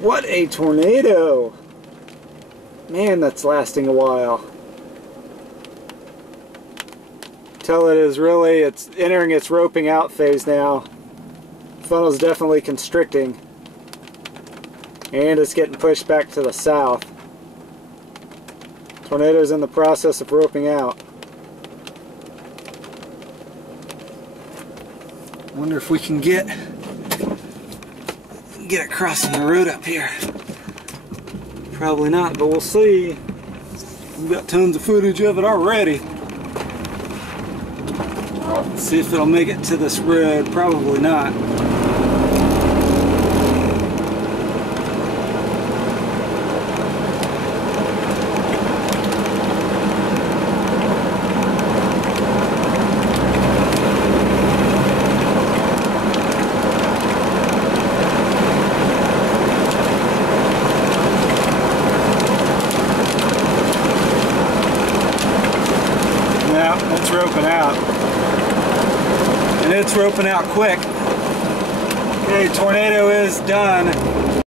What a tornado! Man, that's lasting a while. Tell it is really, it's entering its roping out phase now. Funnel's definitely constricting. And it's getting pushed back to the south. Tornado's in the process of roping out. Wonder if we can get across the road up here. Probably not, but we'll see. We've got tons of footage of it already. Let's see if it'll make it to this road. Probably not. It's roping out, and it's roping out quick. Okay, tornado is done.